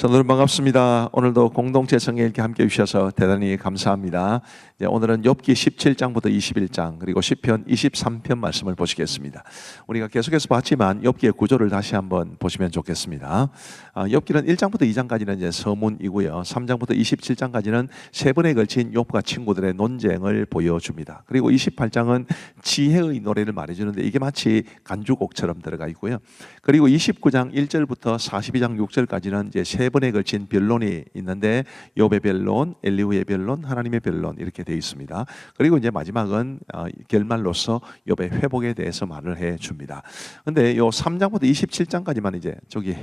성도님 반갑습니다. 오늘도 공동체 성경읽기 함께 해주셔서 대단히 감사합니다. 오늘은 욥기 17장부터 21장 그리고 시편 23편 말씀을 보시겠습니다. 우리가 계속해서 봤지만 욥기의 구조를 다시 한번 보시면 좋겠습니다. 욥기는 1장부터 2장까지는 이제 서문이고요. 3장부터 27장까지는 세 번에 걸친 욥과 친구들의 논쟁을 보여줍니다. 그리고 28장은 지혜의 노래를 말해주는데 이게 마치 간주곡처럼 들어가 있고요. 그리고 29장 1절부터 42장 6절까지는 이제 세 번에 걸친 변론이 있는데 욥의 변론, 엘리후의 변론, 하나님의 변론 이렇게 되어 있습니다. 그리고 이제 마지막은 결말로서 욥의 회복에 대해서 말을 해 줍니다. 근데 요 3장부터 27장까지만 이제 저기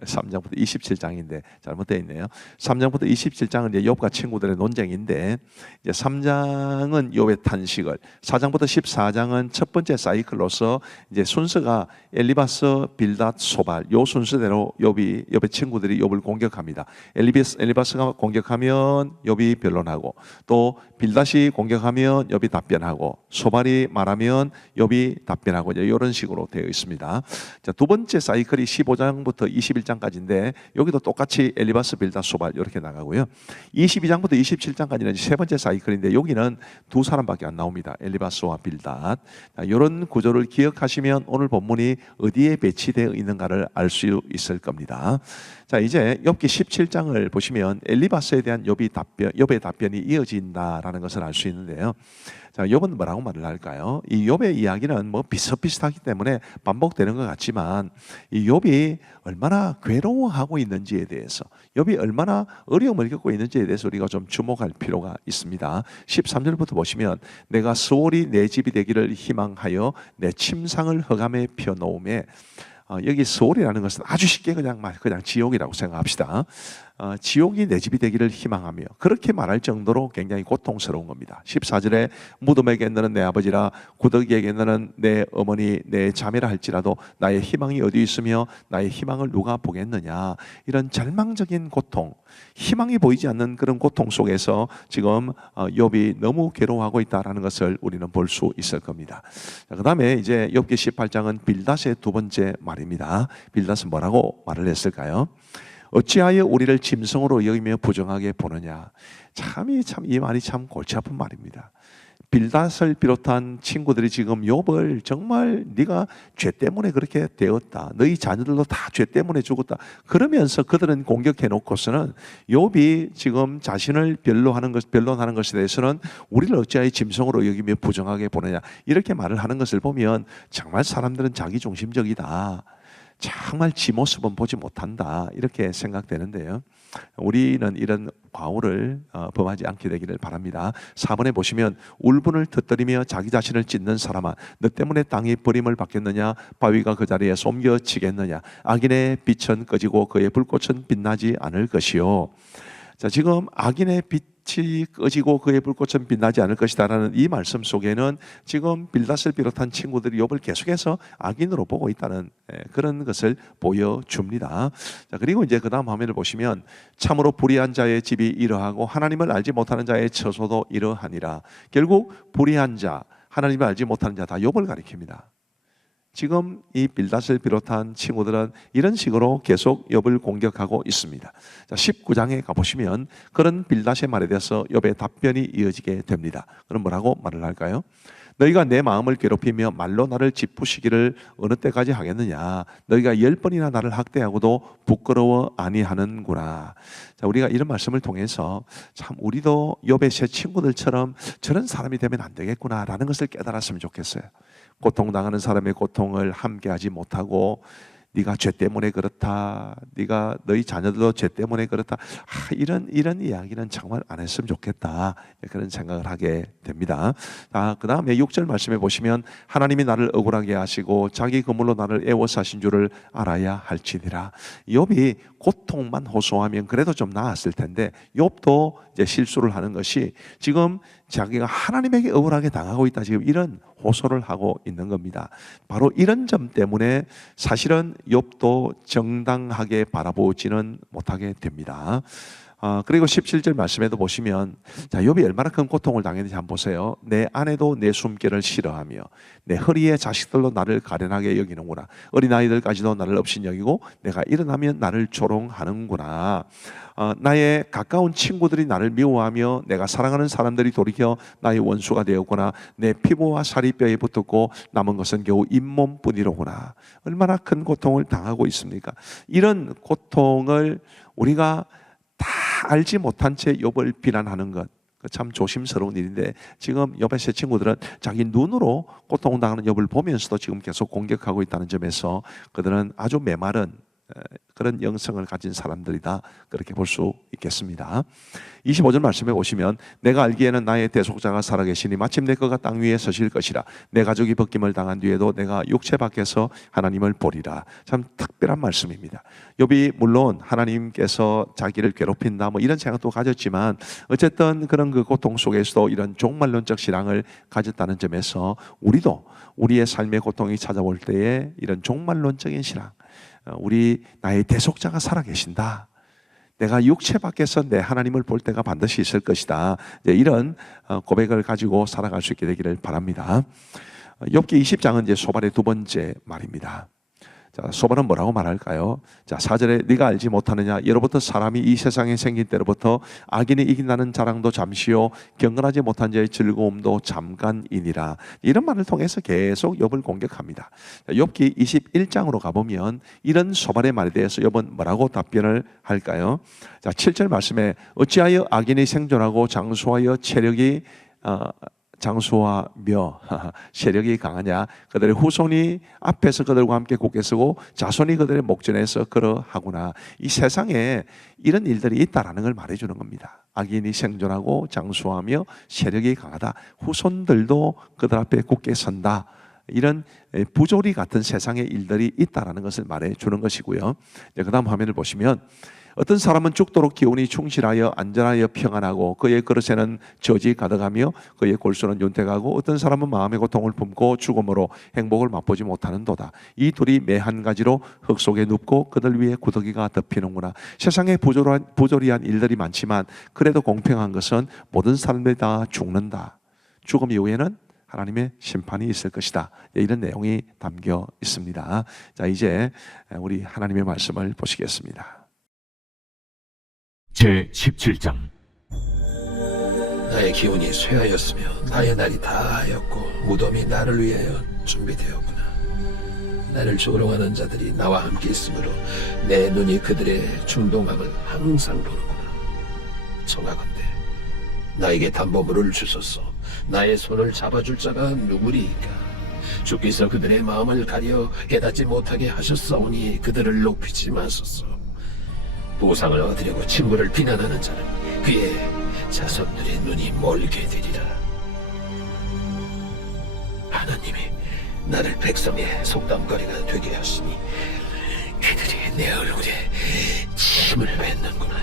3장부터 27장인데 잘못되어 있네요. 3장부터 27장은 이제 욥과 친구들의 논쟁인데 이제 3장은 욥의 탄식을, 4장부터 14장은 첫 번째 사이클로서 이제 순서가 엘리바스, 빌닷, 소발 요 순서대로 욥의 친구들이 욥을 공격합니다. 엘리바스가 공격하면 욥이 변론하고, 또 빌닷이 공격하면 욥이 답변하고, 소발이 말하면 욥이 답변하고, 이제 이런 식으로 되어 있습니다. 자, 두 번째 사이클이 15장부터 21장까지인데 여기도 똑같이 엘리바스, 빌닷, 소발 이렇게 나가고요. 22장부터 27장까지는 세 번째 사이클인데 여기는 두 사람밖에 안 나옵니다. 엘리바스와 빌닷. 이런 구조를 기억하시면 오늘 본문이 어디에 배치되어 있는가를 알 수 있을 겁니다. 자, 이제 욥기 17장을 보시면 엘리바스에 대한 욥의 답변이 이어진다라는 것을 알 수 있는데요. 자, 욥은 뭐라고 말을 할까요? 이 욥의 이야기는 뭐 비슷비슷하기 때문에 반복되는 것 같지만 이 욥이 얼마나 괴로워하고 있는지에 대해서, 욥이 얼마나 어려움을 겪고 있는지에 대해서 우리가 좀 주목할 필요가 있습니다. 13절부터 보시면 내가 수월이 내 집이 되기를 희망하여 내 침상을 흑암에 펴놓음에, 여기 수월이라는 것은 아주 쉽게 그냥 지옥이라고 생각합시다. 지옥이 내 집이 되기를 희망하며, 그렇게 말할 정도로 굉장히 고통스러운 겁니다. 14절에 무덤에게 너는 내 아버지라, 구더기에게 너는 내 어머니, 내 자매라 할지라도 나의 희망이 어디 있으며 나의 희망을 누가 보겠느냐. 이런 절망적인 고통, 희망이 보이지 않는 그런 고통 속에서 지금 욥이 너무 괴로워하고 있다는 것을 우리는 볼 수 있을 겁니다. 그 다음에 이제 욥기 18장은 빌닷의 두 번째 말입니다. 빌닷은 뭐라고 말을 했을까요? 어찌하여 우리를 짐승으로 여기며 부정하게 보느냐. 이 말이 참 골치 아픈 말입니다. 빌닷을 비롯한 친구들이 지금 욥을 정말 네가 죄 때문에 그렇게 되었다, 너희 자녀들도 다 죄 때문에 죽었다, 그러면서 그들은 공격해 놓고서는 욥이 지금 자신을 변론하는 것에 대해서는 우리를 어찌하여 짐승으로 여기며 부정하게 보느냐, 이렇게 말을 하는 것을 보면 정말 사람들은 자기중심적이다, 정말 지 모습은 보지 못한다, 이렇게 생각되는데요. 우리는 이런 과오를 범하지 않게 되기를 바랍니다. 4번에 보시면 울분을 터뜨리며 자기 자신을 찢는 사람아, 너 때문에 땅이 버림을 받겠느냐, 바위가 그 자리에 옮겨지겠느냐, 악인의 빛은 꺼지고 그의 불꽃은 빛나지 않을 것이요. 자, 지금 악인의 빛이 꺼지고 그의 불꽃은 빛나지 않을 것이다라는 이 말씀 속에는 지금 빌닷을 비롯한 친구들이 욥을 계속해서 악인으로 보고 있다는 그런 것을 보여줍니다. 자, 그리고 이제 그 다음 화면을 보시면 참으로 불의한 자의 집이 이러하고 하나님을 알지 못하는 자의 처소도 이러하니라. 결국 불의한 자, 하나님을 알지 못하는 자 다 욥을 가리킵니다. 지금 이 빌닷을 비롯한 친구들은 이런 식으로 계속 욥을 공격하고 있습니다. 자, 19장에 가보시면 그런 빌닷의 말에 대해서 욥의 답변이 이어지게 됩니다. 그럼 뭐라고 말을 할까요? 너희가 내 마음을 괴롭히며 말로 나를 짚으시기를 어느 때까지 하겠느냐. 너희가 10번이나 나를 학대하고도 부끄러워 아니하는구나. 자, 우리가 이런 말씀을 통해서 참 우리도 욥의 새 친구들처럼 저런 사람이 되면 안 되겠구나라는 것을 깨달았으면 좋겠어요. 고통당하는 사람의 고통을 함께하지 못하고 네가 죄 때문에 그렇다, 네가 너희 자녀들도 죄 때문에 그렇다, 이런 이야기는 정말 안 했으면 좋겠다, 그런 생각을 하게 됩니다. 그 다음에 6절 말씀해 보시면 하나님이 나를 억울하게 하시고 자기 그물로 나를 애워서 하신 줄을 알아야 할지니라. 욥이 고통만 호소하면 그래도 좀 나았을 텐데 욥도 이제 실수를 하는 것이 지금 자기가 하나님에게 억울하게 당하고 있다, 지금 이런 호소를 하고 있는 겁니다. 바로 이런 점 때문에 사실은 욥도 정당하게 바라보지는 못하게 됩니다. 그리고 17절 말씀에도 보시면 자, 욥이 얼마나 큰 고통을 당했는지 한번 보세요. 내 아내도 내 숨결을 싫어하며 내 허리의 자식들도 나를 가련하게 여기는구나. 어린아이들까지도 나를 업신여기고 내가 일어나면 나를 조롱하는구나. 나의 가까운 친구들이 나를 미워하며 내가 사랑하는 사람들이 돌이켜 나의 원수가 되었구나. 내 피부와 살이 뼈에 붙었고 남은 것은 겨우 잇몸뿐이로구나. 얼마나 큰 고통을 당하고 있습니까? 이런 고통을 우리가 다 알지 못한 채 욥을 비난하는 것, 참 조심스러운 일인데 지금 욥의 세 친구들은 자기 눈으로 고통당하는 욥을 보면서도 지금 계속 공격하고 있다는 점에서 그들은 아주 메마른 그런 영성을 가진 사람들이다, 그렇게 볼 수 있겠습니다. 25절 말씀에 보시면 내가 알기에는 나의 대속자가 살아계시니 마침내 그가 땅 위에 서실 것이라. 내 가족이 벗김을 당한 뒤에도 내가 육체 밖에서 하나님을 보리라. 참 특별한 말씀입니다. 욥이 물론 하나님께서 자기를 괴롭힌다 뭐 이런 생각도 가졌지만 어쨌든 그런 그 고통 속에서도 이런 종말론적 신앙을 가졌다는 점에서 우리도 우리의 삶의 고통이 찾아올 때에 이런 종말론적인 신앙, 우리 나의 대속자가 살아계신다, 내가 육체 밖에서 내 하나님을 볼 때가 반드시 있을 것이다, 이런 고백을 가지고 살아갈 수 있게 되기를 바랍니다. 욥기 20장은 이제 소발의 두 번째 말입니다. 자, 소발은 뭐라고 말할까요? 자, 4절에 네가 알지 못하느냐, 예로부터 사람이 이 세상에 생긴 때로부터 악인이 이긴다는 자랑도 잠시요 경건하지 못한 자의 즐거움도 잠깐이니라. 이런 말을 통해서 계속 욥을 공격합니다. 자, 욥기 21장으로 가보면 이런 소발의 말에 대해서 욥은 뭐라고 답변을 할까요? 자, 7절 말씀에 어찌하여 악인이 생존하고 장수하여 장수하며 세력이 강하냐. 그들의 후손이 앞에서 그들과 함께 굳게 서고 자손이 그들의 목전에서 그러하구나. 이 세상에 이런 일들이 있다라는 걸 말해주는 겁니다. 악인이 생존하고 장수하며 세력이 강하다. 후손들도 그들 앞에 굳게 선다. 이런 부조리 같은 세상의 일들이 있다라는 것을 말해주는 것이고요. 그 다음 화면을 보시면 어떤 사람은 죽도록 기운이 충실하여 안전하여 평안하고 그의 그릇에는 저지 가득하며 그의 골수는 윤택하고 어떤 사람은 마음의 고통을 품고 죽음으로 행복을 맛보지 못하는도다. 이 둘이 매 한 가지로 흙 속에 눕고 그들 위에 구더기가 덮이는구나. 세상에 부조리한 일들이 많지만 그래도 공평한 것은 모든 사람들이 다 죽는다. 죽음 이후에는 하나님의 심판이 있을 것이다. 이런 내용이 담겨 있습니다. 자, 이제 우리 하나님의 말씀을 보시겠습니다. 제17장. 나의 기운이 쇠하였으며 나의 날이 다하였고 무덤이 나를 위하여 준비되었구나. 나를 조롱하는 자들이 나와 함께 있으므로 내 눈이 그들의 중동함을 항상 보는구나. 청하건대 나에게 담보물을 주소서. 나의 손을 잡아줄 자가 누구리이까. 주께서 그들의 마음을 가려 깨닫지 못하게 하셨사오니 그들을 높이지 마소서. 보상을 얻으려고 친구를 비난하는 자는 그의 자손들의 눈이 멀게 되리라. 하나님이 나를 백성의 속담거리가 되게 하시니 그들이 내 얼굴에 침을 뱉는구나.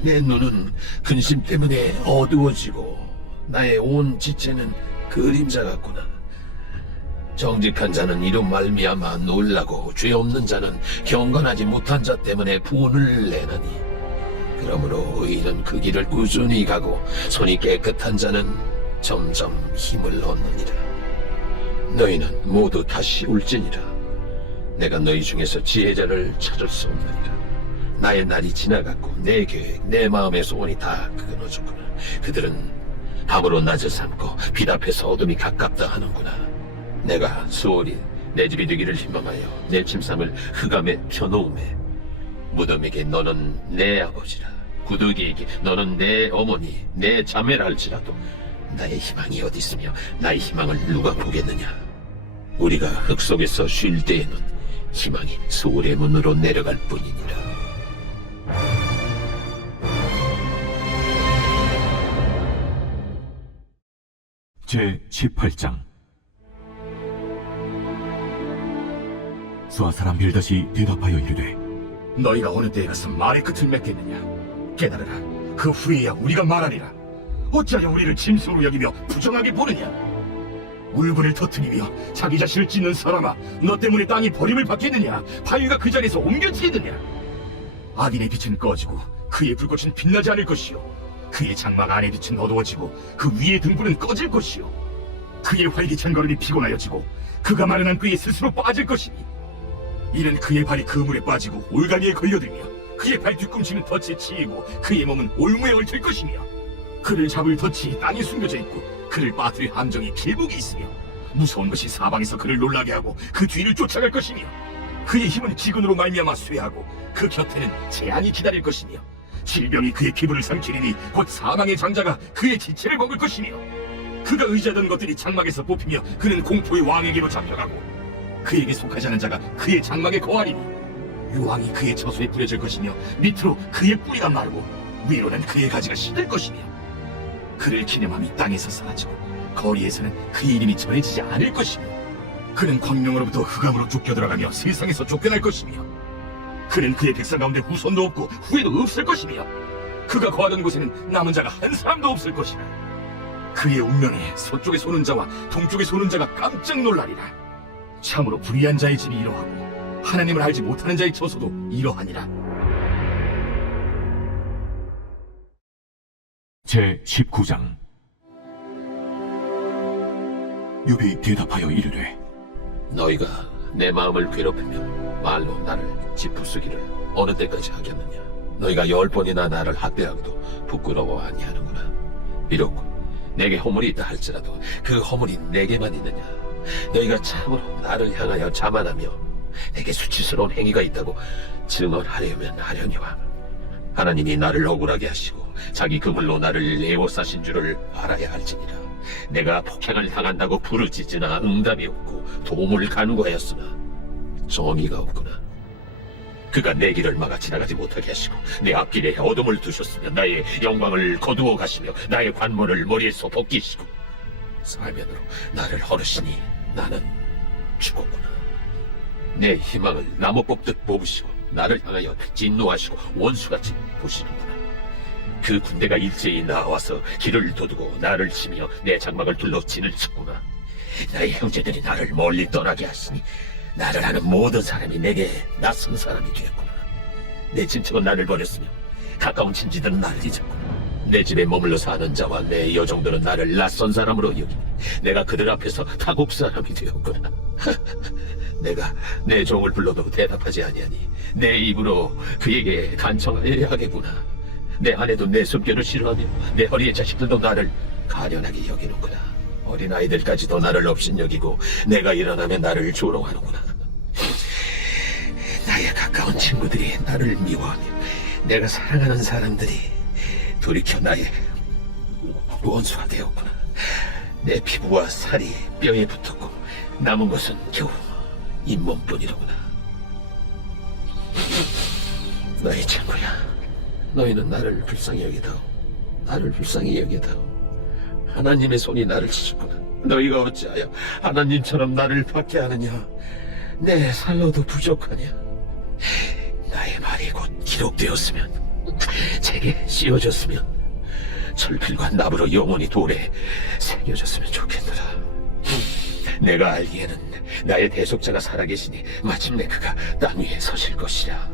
내 눈은 근심 때문에 어두워지고 나의 온 지체는 그림자 같구나. 정직한 자는 이로 말미암아 놀라고 죄 없는 자는 경건하지 못한 자 때문에 분을 내나니 그러므로 의인은 그 길을 꾸준히 가고 손이 깨끗한 자는 점점 힘을 얻느니라. 너희는 모두 다시 울지니라. 내가 너희 중에서 지혜자를 찾을 수 없느니라. 나의 날이 지나갔고 내 계획 내 마음의 소원이 다 끊어졌구나. 그들은 밤으로 낮을 삼고 빛 앞에서 어둠이 가깝다 하는구나. 내가 수월이 내 집이 되기를 희망하여 내 침상을 흑암에 펴놓음에 무덤에게 너는 내 아버지라 구더기에게 너는 내 어머니 내 자매라 할지라도 나의 희망이 어디 있으며 나의 희망을 누가 보겠느냐. 우리가 흙 속에서 쉴 때에는 희망이 수월의 문으로 내려갈 뿐이니라. 제18장. 수아사람 빌닷이 대답하여 이르되 너희가 어느 때에 가서 말의 끝을 맺겠느냐. 깨달으라. 그 후에야 우리가 말하리라. 어찌하여 우리를 짐승으로 여기며 부정하게 보느냐. 울분을 터뜨리며 자기 자신을 찢는 사람아, 너 때문에 땅이 버림을 받겠느냐. 바위가 그 자리에서 옮겨지느냐. 악인의 빛은 꺼지고 그의 불꽃은 빛나지 않을 것이요 그의 장막 안에 빛은 어두워지고 그 위의 등불은 꺼질 것이요 그의 활기찬 걸음이 피곤하여지고 그가 마련한 꾀에 스스로 빠질 것이니 이는 그의 발이 그물에 빠지고 올가미에 걸려들며 그의 발 뒤꿈치는 덫에 치이고 그의 몸은 올무에 얽힐 것이며 그를 잡을 덫이 땅에 숨겨져 있고 그를 빠뜨릴 함정이 길목에 있으며 무서운 것이 사방에서 그를 놀라게 하고 그 뒤를 쫓아갈 것이며 그의 힘은 기근으로 말미암아 쇠하고 그 곁에는 재앙이 기다릴 것이며 질병이 그의 피부를 삼키리니 곧 사망의 장자가 그의 지체를 먹을 것이며 그가 의지하던 것들이 장막에서 뽑히며 그는 공포의 왕에게로 잡혀가고 그에게 속하지 않은 자가 그의 장막에 거하리니 유황이 그의 처소에 뿌려질 것이며 밑으로 그의 뿌리가 마르고 위로는 그의 가지가 시들 것이며 그를 기념함이 땅에서 사라지고 거리에서는 그의 이름이 전해지지 않을 것이며 그는 광명으로부터 흑암으로 쫓겨 들어가며 세상에서 쫓겨날 것이며 그는 그의 백성 가운데 후손도 없고 후회도 없을 것이며 그가 거하던 곳에는 남은 자가 한 사람도 없을 것이라 그의 운명에 서쪽에 소는 자와 동쪽에 소는 자가 깜짝 놀라리라 참으로 불의한 자의 집이 이러하고 하나님을 알지 못하는 자의 처소도 이러하니라. 제19장. 욥이 대답하여 이르되 너희가 내 마음을 괴롭히며 말로 나를 짚부수기를 어느 때까지 하겠느냐. 너희가 10번이나 나를 학대하고도 부끄러워 아니하는구나. 비록 내게 허물이 있다 할지라도 그 허물이 내게만 있느냐. 너희가 참으로 나를 향하여 자만하며 내게 수치스러운 행위가 있다고 증언하려면 하려니와 하나님이 나를 억울하게 하시고 자기 그물로 나를 에워싸신 줄을 알아야 할지니라. 내가 폭행을 당한다고 부르짖으나 응답이 없고 도움을 간구하였으나 정의가 없구나. 그가 내 길을 막아 지나가지 못하게 하시고 내 앞길에 어둠을 두셨으며 나의 영광을 거두어 가시며 나의 관모를 머리에서 벗기시고 사면으로 나를 허르시니 나는 죽었구나. 내 희망을 나무 뽑듯 뽑으시고 나를 향하여 진노하시고 원수같이 보시는구나. 그 군대가 일제히 나와서 길을 도두고 나를 치며 내 장막을 둘러 진을 쳤구나. 나의 형제들이 나를 멀리 떠나게 하시니 나를 아는 모든 사람이 내게 낯선 사람이 되었구나. 내 친척은 나를 버렸으며 가까운 친지들은 나를 잊었구나. 내 집에 머물러 사는 자와 내 여종들은 나를 낯선 사람으로 여기니 내가 그들 앞에서 타국 사람이 되었구나. 내가 내 종을 불러도 대답하지 아니하니 내 입으로 그에게 간청하여야 하겠구나. 내 아내도 내 숨결을 싫어하며 내 허리의 자식들도 나를 가련하게 여기는구나. 어린아이들까지도 나를 업신여기고 내가 일어나면 나를 조롱하는구나. 나의 가까운 친구들이 나를 미워하며 내가 사랑하는 사람들이 돌이켜 나의 원수가 되었구나. 내 피부와 살이 뼈에 붙었고 남은 것은 겨우 잇몸뿐이로구나. 너희 친구야, 너희는 나를 불쌍히 여기다오. 나를 불쌍히 여기다오. 하나님의 손이 나를 치셨구나. 너희가 어찌하여 하나님처럼 나를 받게 하느냐. 내 살로도 부족하냐. 나의 말이 곧 기록되었으면 책에 씌워졌으면 철필과 나무로 영원히 돌에 새겨졌으면 좋겠노라. 내가 알기에는 나의 대속자가 살아계시니 마침내 그가 땅 위에 서실 것이라.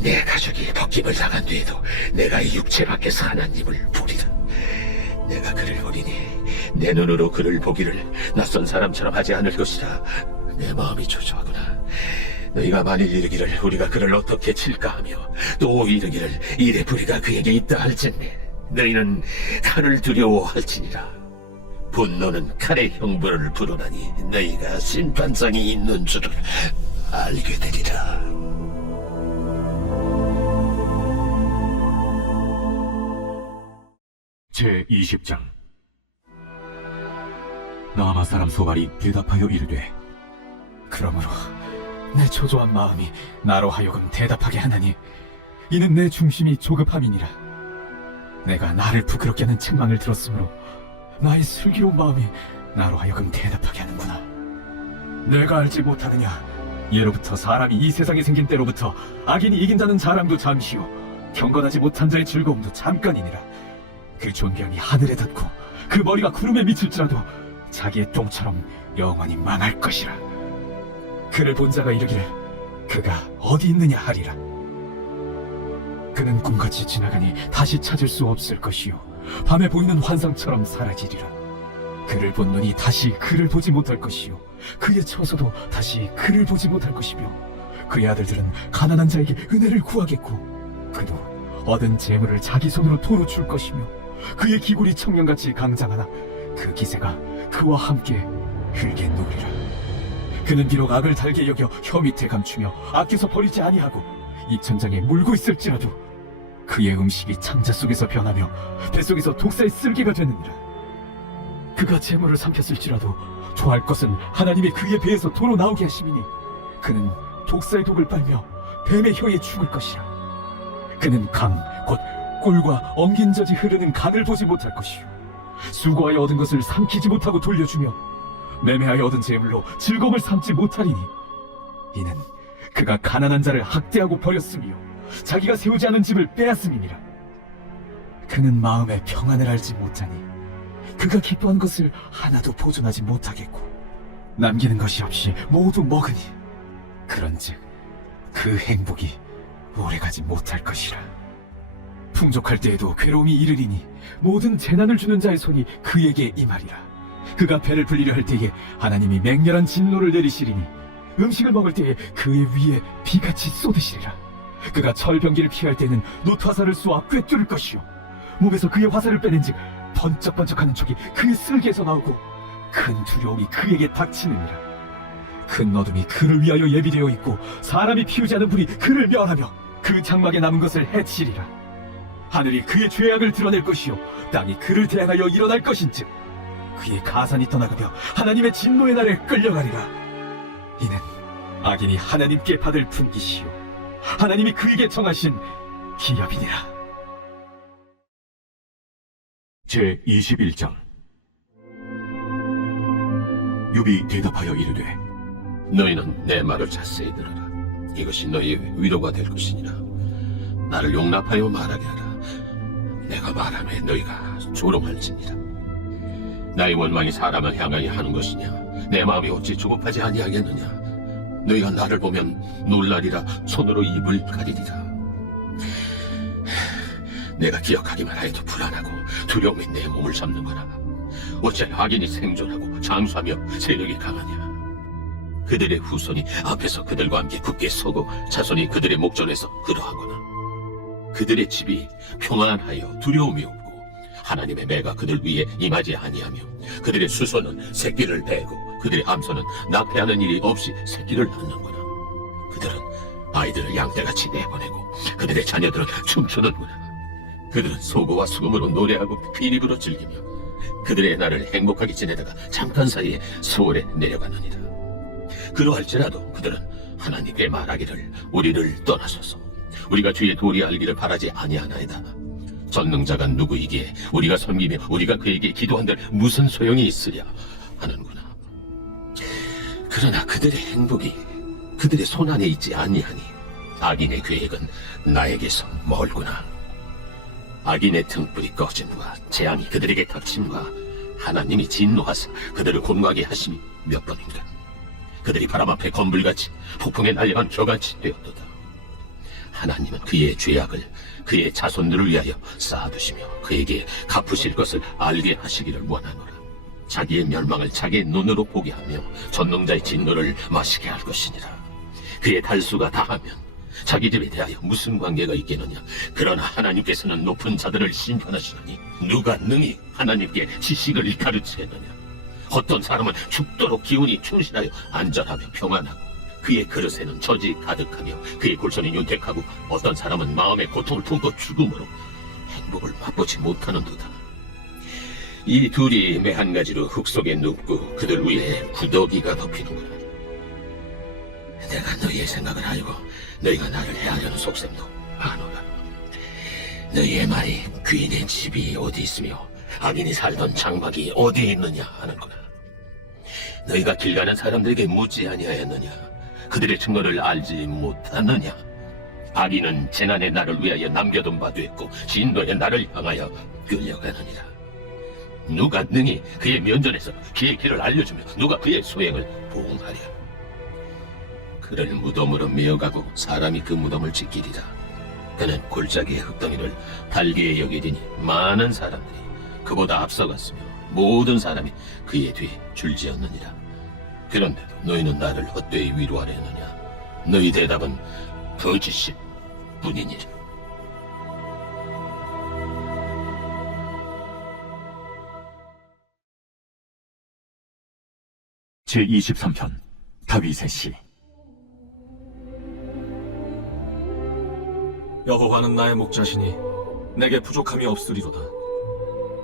내 가족이 벗김을 당한 뒤에도 내가 이 육체 밖에서 하나님을 보리라. 내가 그를 보리니 내 눈으로 그를 보기를 낯선 사람처럼 하지 않을 것이라. 내 마음이 초조하구나. 너희가 만일 이르기를 우리가 그를 어떻게 칠까 하며 또 이르기를 이래 불의가 그에게 있다 할진대 너희는 칼을 두려워할지니라. 분노는 칼의 형벌을 부르나니 너희가 심판장이 있는 줄을 알게 되리라. 제20장. 나아마 사람 소발이 대답하여 이르되 그러므로 내 초조한 마음이 나로 하여금 대답하게 하나니 이는 내 중심이 조급함이니라. 내가 나를 부끄럽게 하는 책망을 들었으므로 나의 슬기로운 마음이 나로 하여금 대답하게 하는구나. 내가 알지 못하느냐. 예로부터 사람이 이 세상에 생긴 때로부터 악인이 이긴다는 자랑도 잠시요 경건하지 못한 자의 즐거움도 잠깐이니라. 그 존경이 하늘에 닿고 그 머리가 구름에 미칠지라도 자기의 똥처럼 영원히 망할 것이라. 그를 본 자가 이르기를 그가 어디 있느냐 하리라. 그는 꿈같이 지나가니 다시 찾을 수 없을 것이요 밤에 보이는 환상처럼 사라지리라. 그를 본 눈이 다시 그를 보지 못할 것이요 그의 처소도 다시 그를 보지 못할 것이며 그의 아들들은 가난한 자에게 은혜를 구하겠고 그도 얻은 재물을 자기 손으로 도로 줄 것이며 그의 기골이 청년같이 강장하나 그 기세가 그와 함께 흙에 누리라. 그는 비록 악을 달게 여겨 혀 밑에 감추며 아껴서 버리지 아니하고 입천장에 물고 있을지라도 그의 음식이 창자 속에서 변하며 뱃속에서 독사의 쓸개가 되느니라. 그가 재물을 삼켰을지라도 좋아할 것은 하나님이 그의 배에서 도로 나오게 하심이니 그는 독사의 독을 빨며 뱀의 혀에 죽을 것이라. 그는 강 곧 꿀과 엉긴 젖이 흐르는 간을 보지 못할 것이요 수고하여 얻은 것을 삼키지 못하고 돌려주며 매매하여 얻은 재물로 즐거움을 삼지 못하리니 이는 그가 가난한 자를 학대하고 버렸으며 자기가 세우지 않은 집을 빼앗음이니라. 그는 마음의 평안을 알지 못하니 그가 기뻐한 것을 하나도 보존하지 못하겠고 남기는 것이 없이 모두 먹으니 그런즉 그 행복이 오래가지 못할 것이라. 풍족할 때에도 괴로움이 이르리니 모든 재난을 주는 자의 손이 그에게 임하리라. 그가 배를 불리려 할 때에 하나님이 맹렬한 진노를 내리시리니 음식을 먹을 때에 그의 위에 비같이 쏟으시리라. 그가 철병기를 피할 때는 놋화살을 쏘아 꿰뚫을 것이요 몸에서 그의 화살을 빼낸즉 번쩍번쩍하는 촉이 그의 쓸개에서 나오고 큰 두려움이 그에게 닥치느니라. 큰 어둠이 그를 위하여 예비되어 있고 사람이 피우지 않은 불이 그를 멸하며 그 장막에 남은 것을 해치리라. 하늘이 그의 죄악을 드러낼 것이요 땅이 그를 대항하여 일어날 것인즉 그의 가산이 떠나가며 하나님의 진노의 날에 끌려가리라. 이는 악인이 하나님께 받을 분깃이요 하나님이 그에게 정하신 기업이니라. 제 21장. 욥이 대답하여 이르되 너희는 내 말을 자세히 들어라. 이것이 너희의 위로가 될 것이니라. 나를 용납하여 말하게 하라. 내가 말하매 너희가 조롱할지니라. 나의 원망이 사람을 향하여 하는 것이냐? 내 마음이 어찌 조급하지 아니하겠느냐? 너희가 나를 보면 놀라리라. 손으로 입을 가리리라. 내가 기억하기만 하여도 불안하고 두려움이 내 몸을 잡는거나 어찌하여 악인이 생존하고 장수하며 세력이 강하냐? 그들의 후손이 앞에서 그들과 함께 굳게 서고 자손이 그들의 목전에서 그러하거나 그들의 집이 평안하여 두려움이 없고 하나님의 매가 그들 위에 임하지 아니하며 그들의 수소는 새끼를 베고 그들의 암소는 납폐하는 일이 없이 새끼를 낳는구나. 그들은 아이들을 양떼같이 내보내고 그들의 자녀들은 춤추는구나. 그들은 소고와 수금으로 노래하고 피립으로 즐기며 그들의 날을 행복하게 지내다가 잠깐 사이에 소홀에 내려가느니라. 그러할지라도 그들은 하나님께 말하기를 우리를 떠나소서. 우리가 주의 도리 알기를 바라지 아니하나이다. 전능자가 누구이기에 우리가 섬기며 우리가 그에게 기도한들 무슨 소용이 있으랴 하는구나. 그러나 그들의 행복이 그들의 손안에 있지 아니하니 악인의 계획은 나에게서 멀구나. 악인의 등불이 꺼짐과 재앙이 그들에게 닥침과 하나님이 진노하사 그들을 곤고하게 하심이 몇 번인가. 그들이 바람 앞에 건불같이 폭풍에 날려간 벼같이 되었도다. 하나님은 그의 죄악을 그의 자손들을 위하여 쌓아두시며 그에게 갚으실 것을 알게 하시기를 원하노라. 자기의 멸망을 자기의 눈으로 보게 하며 전능자의 진노를 마시게 할 것이니라. 그의 달수가 다하면 자기 집에 대하여 무슨 관계가 있겠느냐. 그러나 하나님께서는 높은 자들을 심판하시느니 누가 능히 하나님께 지식을 가르치겠느냐. 어떤 사람은 죽도록 기운이 충실하여 안전하며 평안하고 그의 그릇에는 젖이 가득하며 그의 골선이 윤택하고 어떤 사람은 마음의 고통을 품고 죽음으로 행복을 맛보지 못하는도다. 이 둘이 매 한 가지로 흙 속에 눕고 그들 위에 구더기가 덮이는구나. 내가 너희의 생각을 알고 너희가 나를 해하려는 속셈도 아노라. 너희의 말이 귀인의 집이 어디 있으며 악인이 살던 장막이 어디 있느냐 하는구나. 너희가 길 가는 사람들에게 묻지 아니하였느냐. 그들의 증거를 알지 못하느냐. 악인은 재난의 날을 위하여 남겨둔 바 됐고 진노의 날을 향하여 끌려가느니라. 누가 능히 그의 면전에서 그의 길을 알려주며 누가 그의 소행을 보응하랴. 그를 무덤으로 메어가고 사람이 그 무덤을 지키리라. 그는 골짜기의 흙덩이를 달기에 여기더니 많은 사람들이 그보다 앞서갔으며 모든 사람이 그의 뒤에 줄지었느니라. 그런데도 너희는 나를 헛되이 위로하려느냐? 너희 대답은 거짓일 뿐이니라. 제23편 다윗의 시. 여호와는 나의 목자시니 내게 부족함이 없으리로다.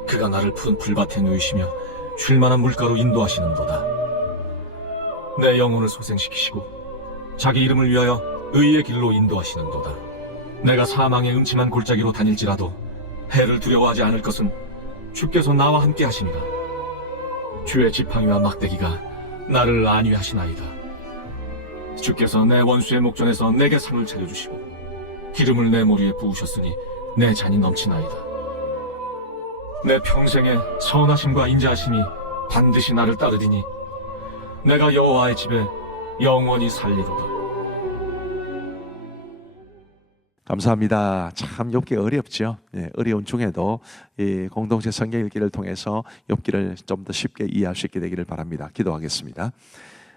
그가 나를 푸른 풀밭에 누이시며 쉴 만한 물가로 인도하시는도다. 내 영혼을 소생시키시고 자기 이름을 위하여 의의 길로 인도하시는도다. 내가 사망의 음침한 골짜기로 다닐지라도 해를 두려워하지 않을 것은 주께서 나와 함께 하시니라. 주의 지팡이와 막대기가 나를 안위하시나이다. 주께서 내 원수의 목전에서 내게 상을 차려주시고 기름을 내 머리에 부으셨으니 내 잔이 넘치나이다. 내 평생의 선하심과 인자하심이 반드시 나를 따르리니 내가 여호와의 집에 영원히 살리로다. 감사합니다. 참 욥기 어렵죠. 어려운 중에도 이 공동체 성경 읽기를 통해서 욥기를 좀 더 쉽게 이해할 수 있게 되기를 바랍니다. 기도하겠습니다.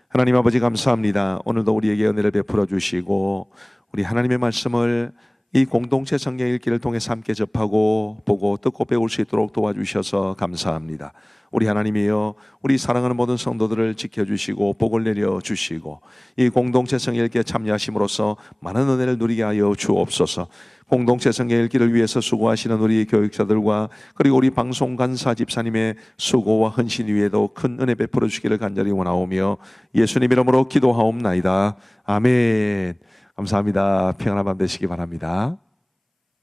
하나님 아버지 감사합니다. 오늘도 우리에게 은혜를 베풀어 주시고 우리 하나님의 말씀을 이 공동체 성경 읽기를 통해서 함께 접하고 보고 듣고 배울 수 있도록 도와주셔서 감사합니다. 우리 하나님이여, 우리 사랑하는 모든 성도들을 지켜주시고 복을 내려주시고 이 공동체 성경 읽기에 참여하심으로써 많은 은혜를 누리게 하여 주옵소서. 공동체 성경 읽기를 위해서 수고하시는 우리 교육자들과 그리고 우리 방송 간사 집사님의 수고와 헌신 위에도 큰 은혜 베풀어 주기를 간절히 원하오며 예수님 이름으로 기도하옵나이다. 아멘. 감사합니다. 평안한 밤 되시기 바랍니다.